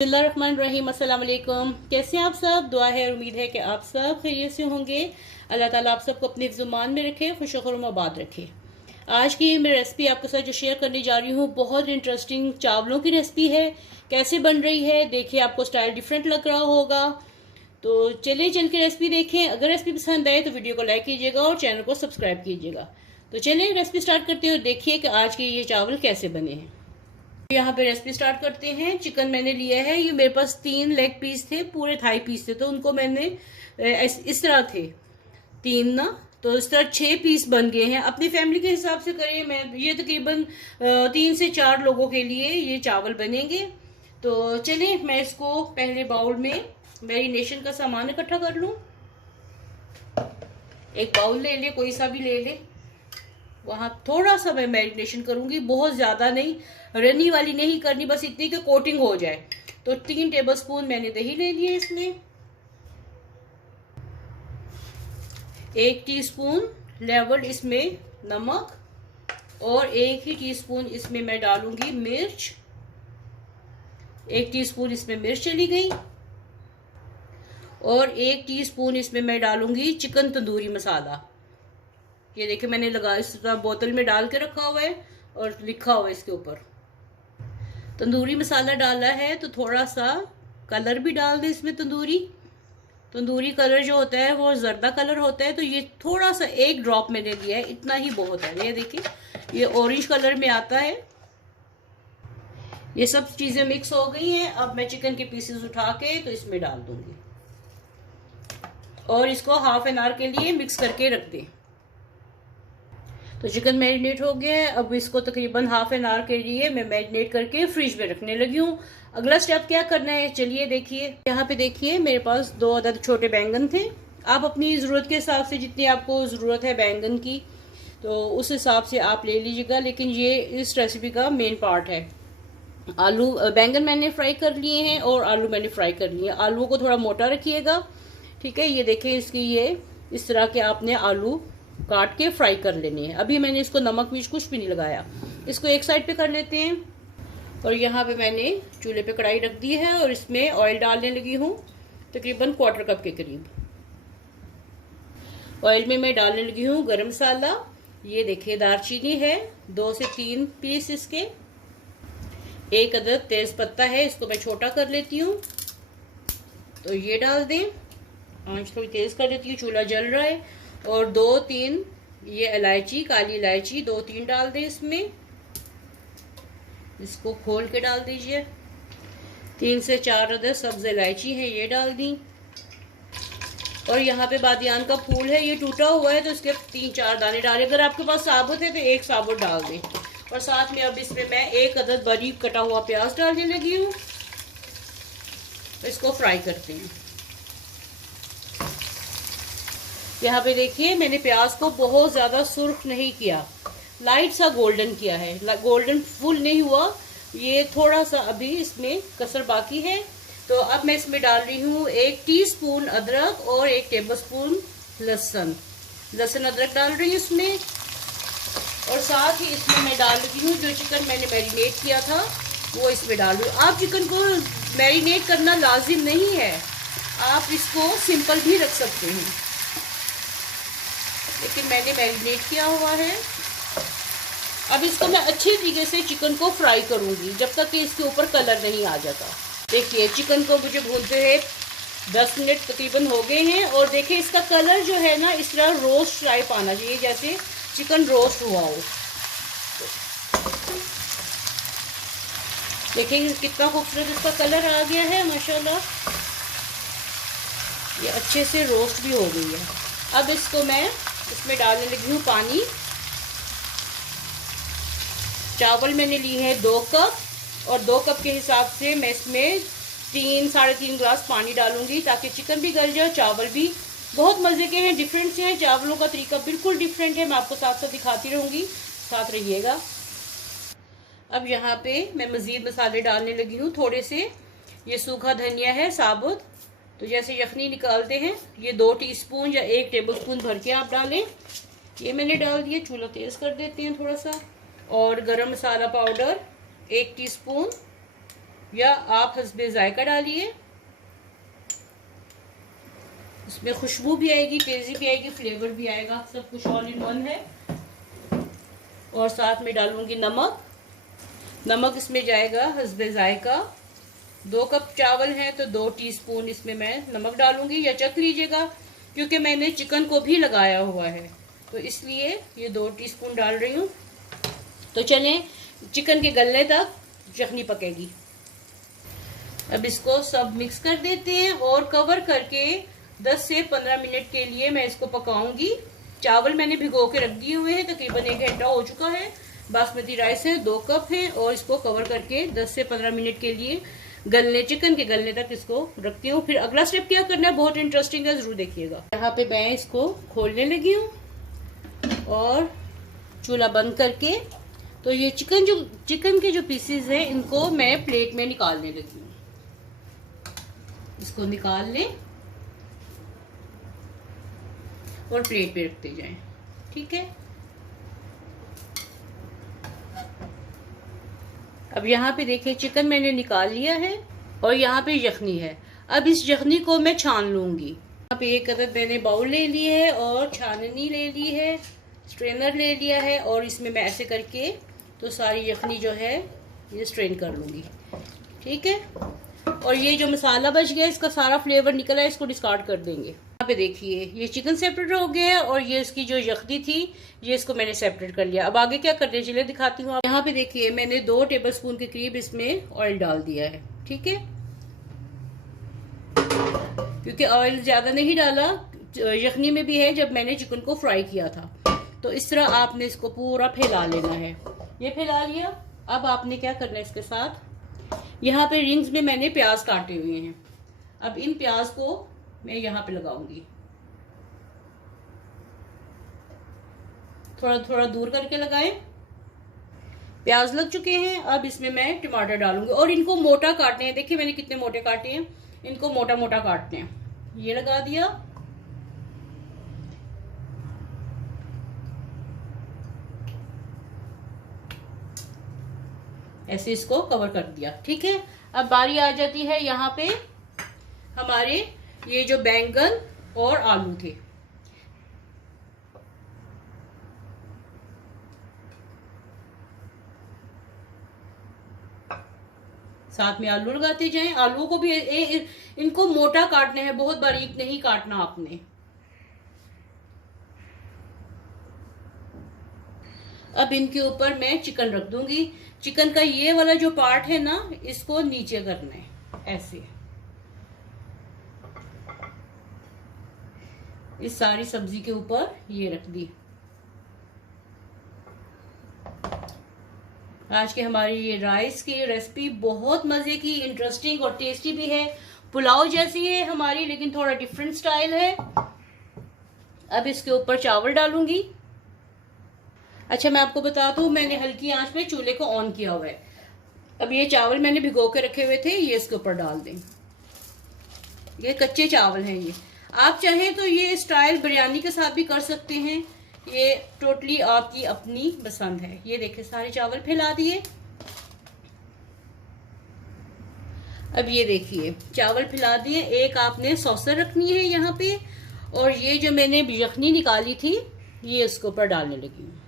बिस्मिल्लाहिर्रहमानिर्रहीम। अस्सलाम वालेकुम। कैसे हैं आप सब? दुआ है, उम्मीद है कि आप सब खैरियत से होंगे। अल्लाह ताला आप सबको अपने ज़ुबान में रखे, खुश खुर्म आबाद रखे। आज की मैं रेसिपी आपके साथ जो शेयर करने जा रही हूँ बहुत इंटरेस्टिंग चावलों की रेसिपी है। कैसे बन रही है देखिए, आपको स्टाइल डिफरेंट लग रहा होगा। तो चलिए चल के रेसिपी देखें। अगर रेसिपी पसंद आए तो वीडियो को लाइक कीजिएगा और चैनल को सब्सक्राइब कीजिएगा। तो चलिए रेसिपी स्टार्ट करते हैं और देखिए कि आज के ये चावल कैसे बने हैं। यहाँ पे रेसिपी स्टार्ट करते हैं। चिकन मैंने लिया है, ये मेरे पास 3 लेग पीस थे, पूरे थाई पीस थे, तो उनको मैंने इस तरह थे 3 ना, तो इस तरह 6 पीस बन गए हैं। अपनी फैमिली के हिसाब से करिए, मैं ये तकरीबन 3 से 4 लोगों के लिए ये चावल बनेंगे। तो चलिए मैं इसको पहले बाउल में मैरिनेशन का सामान इकट्ठा कर लूँ। एक बाउल ले ले, कोई सा भी ले ले। वहाँ थोड़ा सा मैं मैरिनेशन करूंगी, बहुत ज़्यादा नहीं, रनी वाली नहीं करनी, बस इतनी कि कोटिंग हो जाए। तो 3 टेबलस्पून मैंने दही ले लिए, इसमें 1 टीस्पून लेवल इसमें नमक, और 1 ही टीस्पून इसमें मैं डालूंगी मिर्च। 1 टीस्पून इसमें मिर्च चली गई, और 1 टीस्पून इसमें मैं डालूंगी चिकन तंदूरी मसाला। ये देखिए मैंने लगा इस तरह बोतल में डाल के रखा हुआ है और लिखा हुआ है इसके ऊपर तंदूरी मसाला डाला है। तो थोड़ा सा कलर भी डाल दे इसमें। तंदूरी कलर जो होता है वो जर्दा कलर होता है, तो ये थोड़ा सा 1 ड्रॉप मैंने लिया है, इतना ही बहुत है। ये देखिए ये ऑरेंज कलर में आता है। ये सब चीजें मिक्स हो गई हैं। अब मैं चिकन के पीसेस उठा के तो इसमें डाल दूंगी और इसको हाफ एन आवर के लिए मिक्स करके रख दें। तो चिकन मैरिनेट हो गया है। अब इसको तकरीबन हाफ एन आवर के लिए मैं मैरिनेट करके फ्रिज में रखने लगी हूँ। अगला स्टेप क्या करना है चलिए देखिए। यहाँ पे देखिए मेरे पास 2 अदद छोटे बैंगन थे। आप अपनी ज़रूरत के हिसाब से, जितनी आपको ज़रूरत है बैंगन की, तो उस हिसाब से आप ले लीजिएगा। लेकिन ये इस रेसिपी का मेन पार्ट है। आलू बैंगन मैंने फ्राई कर लिए हैं और आलू मैंने फ्राई कर लिए। आलू को थोड़ा मोटा रखिएगा, ठीक है। ये देखिए इसकी ये इस तरह के आपने आलू काट के फ्राई कर लेने हैं। अभी मैंने इसको नमक मिर्च कुछ भी नहीं लगाया। इसको एक साइड पे कर लेते हैं। और यहाँ पे मैंने चूल्हे पे कढ़ाई रख दी है और इसमें ऑयल डालने लगी हूँ, तकरीबन 1/4 कप के करीब। ऑयल में मैं डालने लगी हूँ गरम मसाला। ये देखिए दालचीनी है 2 से 3 पीस इसके, 1 अदद तेज पत्ता है, इसको मैं छोटा कर लेती हूँ। तो ये डाल दें। आंच थोड़ी तेज कर लेती हूँ, चूल्हा जल रहा है। और 2-3 ये इलायची, काली इलायची 2-3 डाल दें इसमें। इसको खोल के डाल दीजिए। 3 से 4 अदद सब्ज इलायची है, ये डाल दी। और यहाँ पे बादियान का फूल है, ये टूटा हुआ है, तो इसके 3-4 दाने डालें। अगर आपके पास साबुत है तो 1 साबुत डाल दें। और साथ में अब इसमें मैं 1 अदद बारीक कटा हुआ प्याज डालने लगी हूँ। इसको फ्राई करते हैं। यहाँ पे देखिए मैंने प्याज को बहुत ज़्यादा सुर्ख नहीं किया, लाइट सा गोल्डन किया है। गोल्डन फुल नहीं हुआ, ये थोड़ा सा अभी इसमें कसर बाकी है। तो अब मैं इसमें डाल रही हूँ 1 टीस्पून अदरक और 1 टेबलस्पून लहसुन अदरक डाल रही हूँ इसमें। और साथ ही इसमें मैं डाल रही हूँ जो चिकन मैंने मैरिनेट किया था वो इसमें डाल दूँ। आप चिकन को मैरिनेट करना लाजिम नहीं है, आप इसको सिंपल भी रख सकते हैं, लेकिन मैंने मैरिनेट किया हुआ है। अब इसको मैं अच्छी तरीके से चिकन को फ्राई करूंगी जब तक कि इसके ऊपर कलर नहीं आ जाता। देखिए चिकन को मुझे भूनते हुए 10 मिनट तकरीबन हो गए हैं। और देखिए इसका कलर जो है ना इस तरह रोस्ट टाइप आना चाहिए, जैसे चिकन रोस्ट हुआ हो। देखिए कितना खूबसूरत इसका कलर आ गया है माशाल्लाह। ये अच्छे से रोस्ट भी हो गई है। अब इसको मैं इसमें डालने लगी हूँ पानी। चावल मैंने लिए हैं 2 कप, और 2 कप के हिसाब से मैं इसमें 3-3.5 गिलास पानी डालूंगी, ताकि चिकन भी गल जाए, चावल भी। बहुत मज़े के हैं, डिफरेंट से हैं, चावलों का तरीका बिल्कुल डिफरेंट है। मैं आपको साथ साथ दिखाती रहूँगी, साथ रहिएगा। अब यहाँ पे मैं मज़ीद मसाले डालने लगी हूँ थोड़े से। ये सूखा धनिया है साबुत, तो जैसे यखनी निकालते हैं, ये 2 टीस्पून या 1 टेबलस्पून भर के आप डालें। ये मैंने डाल दिया। चूल्हा तेज़ कर देते हैं थोड़ा सा। और गरम मसाला पाउडर 1 टीस्पून, या आप हस्बे जायका डालिए। इसमें खुशबू भी आएगी, तेजी भी आएगी, फ्लेवर भी आएगा, सब कुछ ऑल इन वन है। और साथ में डालूंगी नमक। नमक इसमें जाएगा हस्बे जायका। 2 कप चावल हैं तो 2 टीस्पून इसमें मैं नमक डालूंगी, या चख लीजिएगा क्योंकि मैंने चिकन को भी लगाया हुआ है तो इसलिए ये 2 टीस्पून डाल रही हूँ। तो चलें चिकन के गलने तक यखनी पकेगी। अब इसको सब मिक्स कर देते हैं और कवर करके 10 से 15 मिनट के लिए मैं इसको पकाऊंगी। चावल मैंने भिगो के रख दिए हुए हैं, तकरीबन 1 घंटा हो चुका है। बासमती राइस है 2 कप है और इसको कवर करके 10 से 15 मिनट के लिए चिकन के गलने तक इसको रखती हूँ। फिर अगला स्टेप क्या करना है, बहुत इंटरेस्टिंग है, जरूर देखिएगा। यहाँ पे मैं इसको खोलने लगी हूँ और चूल्हा बंद करके तो ये चिकन के जो पीसेस हैं इनको मैं प्लेट में निकालने लगी हूँ। इसको निकाल लें और प्लेट पे रखते जाएं, ठीक है। अब यहाँ पे देखिए चिकन मैंने निकाल लिया है और यहाँ पे यखनी है। अब इस यखनी को मैं छान लूंगी। यहाँ पे एक अदद मैंने बाउल ले ली है और छाननी ले ली है, स्ट्रेनर ले लिया है और इसमें मैं ऐसे करके तो सारी यखनी जो है ये स्ट्रेन कर लूंगी, ठीक है। और ये जो मसाला बच गया इसका सारा फ्लेवर निकला है, इसको डिस्कार्ड कर देंगे। यहाँ पे देखिए ये चिकन सेपरेट हो गया है और ये इसकी जो यखनी थी ये इसको मैंने सेपरेट कर लिया। अब आगे क्या करने चलिए दिखाती हूँ। यहाँ पे देखिए मैंने 2 टेबलस्पून के करीब इसमें ऑयल डाल दिया है, ठीक है। क्योंकि ऑयल ज्यादा नहीं डाला, यखनी में भी है जब मैंने चिकन को फ्राई किया था। तो इस तरह आपने इसको पूरा फैला लेना है। ये फैला लिया। अब आपने क्या करना है, इसके साथ यहाँ पे रिंग्स में मैंने प्याज काटे हुए हैं। अब इन प्याज को मैं यहाँ पे लगाऊंगी, थोड़ा थोड़ा दूर करके लगाएं। प्याज लग चुके हैं। अब इसमें मैं टमाटर डालूंगी और इनको मोटा काटने हैं। देखिए मैंने कितने मोटे काटे हैं, इनको मोटा मोटा काटते हैं। ये लगा दिया। ऐसे इसको कवर कर दिया, ठीक है। अब बारी आ जाती है यहाँ पे हमारे ये जो बैंगन और आलू थे। साथ में आलू लगाते जाएं। आलू को भी इनको मोटा काटना है, बहुत बारीक नहीं काटना आपने। अब इनके ऊपर मैं चिकन रख दूंगी। चिकन का ये वाला जो पार्ट है ना, इसको नीचे करना है ऐसे। इस सारी सब्जी के ऊपर ये रख दी। आज के हमारी ये राइस की रेसिपी बहुत मजे की, इंटरेस्टिंग और टेस्टी भी है। पुलाव जैसी है हमारी, लेकिन थोड़ा डिफरेंट स्टाइल है। अब इसके ऊपर चावल डालूंगी। अच्छा मैं आपको बता दूं, मैंने हल्की आंच में चूल्हे को ऑन किया हुआ है। अब ये चावल मैंने भिगो के रखे हुए थे, ये इसके ऊपर डाल दें। ये कच्चे चावल हैं। ये आप चाहें तो ये स्टाइल बिरयानी के साथ भी कर सकते हैं, ये टोटली आपकी अपनी पसंद है। ये देखिए सारे चावल फैला दिए। अब ये देखिए चावल फैला दिए। एक आपने सॉसर रखनी है यहाँ पे, और ये जो मैंने यखनी निकाली थी ये इसके ऊपर डालने लगी हूँ।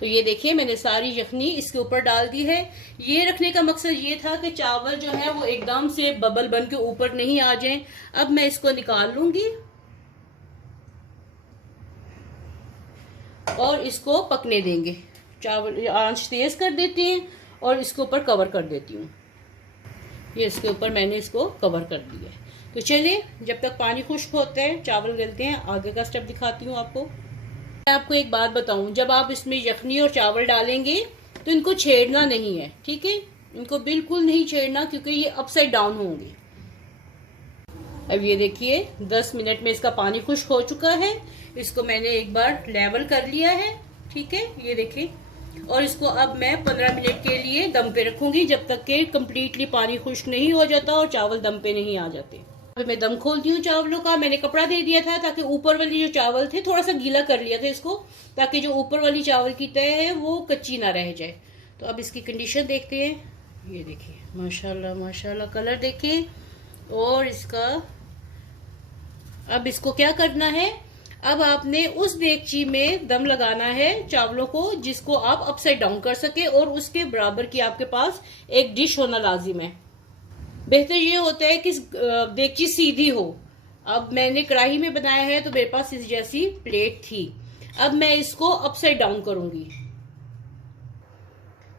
तो ये देखिए मैंने सारी यखनी इसके ऊपर डाल दी है। ये रखने का मकसद ये था कि चावल जो है वो एकदम से बबल बन के ऊपर नहीं आ जाएं। अब मैं इसको निकाल लूंगी और इसको पकने देंगे। चावल आंच तेज कर देते हैं और इसके ऊपर कवर कर देती हूँ। ये इसके ऊपर मैंने इसको कवर कर दिया है। तो चलिए जब तक पानी खुश्क होता है, चावल गलते हैं, आगे का स्टेप दिखाती हूँ आपको। मैं आपको एक बात बताऊं, जब आप इसमें यखनी और चावल डालेंगे तो इनको छेड़ना नहीं है, ठीक है। इनको बिल्कुल नहीं छेड़ना क्योंकि ये अपसाइड डाउन होंगे। अब ये देखिए 10 मिनट में इसका पानी खुश्क हो चुका है। इसको मैंने एक बार लेवल कर लिया है, ठीक है। ये देखिए, और इसको अब मैं 15 मिनट के लिए दम पे रखूंगी, जब तक कि कंप्लीटली पानी खुश्क नहीं हो जाता और चावल दम पे नहीं आ जाते। अब मैं दम खोलती हूँ चावलों का। मैंने कपड़ा दे दिया था ताकि ऊपर वाली जो चावल थे थोड़ा सा गीला कर लिया था इसको, ताकि जो ऊपर वाली चावल की तय है वो कच्ची ना रह जाए। तो अब इसकी कंडीशन देखते हैं। ये देखिए माशाल्लाह माशाल्लाह, कलर देखिए। और इसका अब इसको क्या करना है, अब आपने उस देगची में दम लगाना है चावलों को, जिसको आप अपसाइड डाउन कर सके और उसके बराबर की आपके पास एक डिश होना लाजिम है। बेहतर ये होता है कि देगची सीधी हो। अब मैंने कढ़ाई में बनाया है तो मेरे पास इस जैसी प्लेट थी। अब मैं इसको अपसाइड डाउन करूंगी।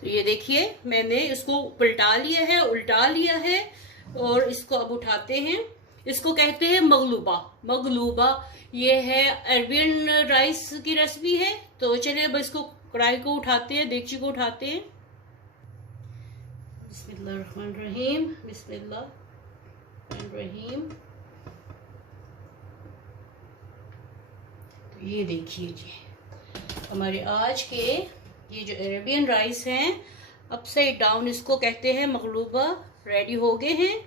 तो ये देखिए मैंने इसको पलटा लिया है, उल्टा लिया है, और इसको अब उठाते हैं। इसको कहते हैं मगलूबा। मगलूबा ये है अरबियन राइस की रेसिपी है। तो चलिए अब इसको कढ़ाई को उठाते हैं, देगची को उठाते हैं। बिस्मिल्लाहिर्रहमानिर्रहीम, बिस्मिल्लाहिर्रहमानिर्रहीम। तो ये देखिए जी, हमारे आज के ये जो अरेबियन राइस हैं अपसाइड डाउन, इसको कहते हैं मगलूबा, रेडी हो गए हैं।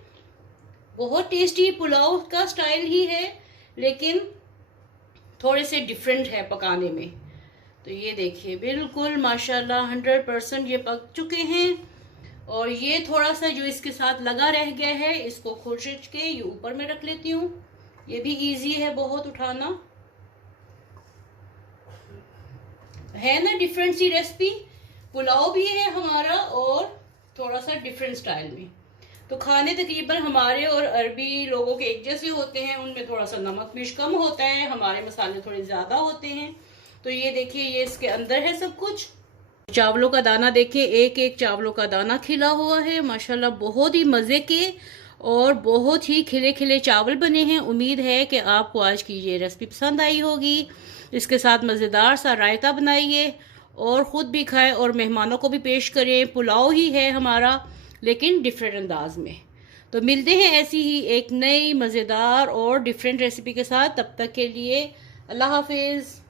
बहुत टेस्टी पुलाव का स्टाइल ही है, लेकिन थोड़े से डिफरेंट है पकाने में। तो ये देखिए बिल्कुल माशाल्लाह 100% ये पक चुके हैं। और ये थोड़ा सा जो इसके साथ लगा रह गया है, इसको खुरच के ये ऊपर में रख लेती हूँ। ये भी इजी है बहुत उठाना, है ना डिफरेंट सी रेसिपी। पुलाव भी है हमारा और थोड़ा सा डिफरेंट स्टाइल में। तो खाने तकरीबन हमारे और अरबी लोगों के एक जैसे होते हैं, उनमें थोड़ा सा नमक मिर्च कम होता है, हमारे मसाले थोड़े ज़्यादा होते हैं। तो ये देखिए ये इसके अंदर है सब कुछ। चावलों का दाना देखिए, एक एक चावलों का दाना खिला हुआ है माशाल्लाह। बहुत ही मज़े के और बहुत ही खिले खिले चावल बने हैं। उम्मीद है कि आपको आज की ये रेसिपी पसंद आई होगी। इसके साथ मज़ेदार सा रायता बनाइए और ख़ुद भी खाएं और मेहमानों को भी पेश करें। पुलाव ही है हमारा, लेकिन डिफरेंट अंदाज में। तो मिलते हैं ऐसी ही एक नई मज़ेदार और डिफरेंट रेसिपी के साथ। तब तक के लिए अल्लाह हाफिज़।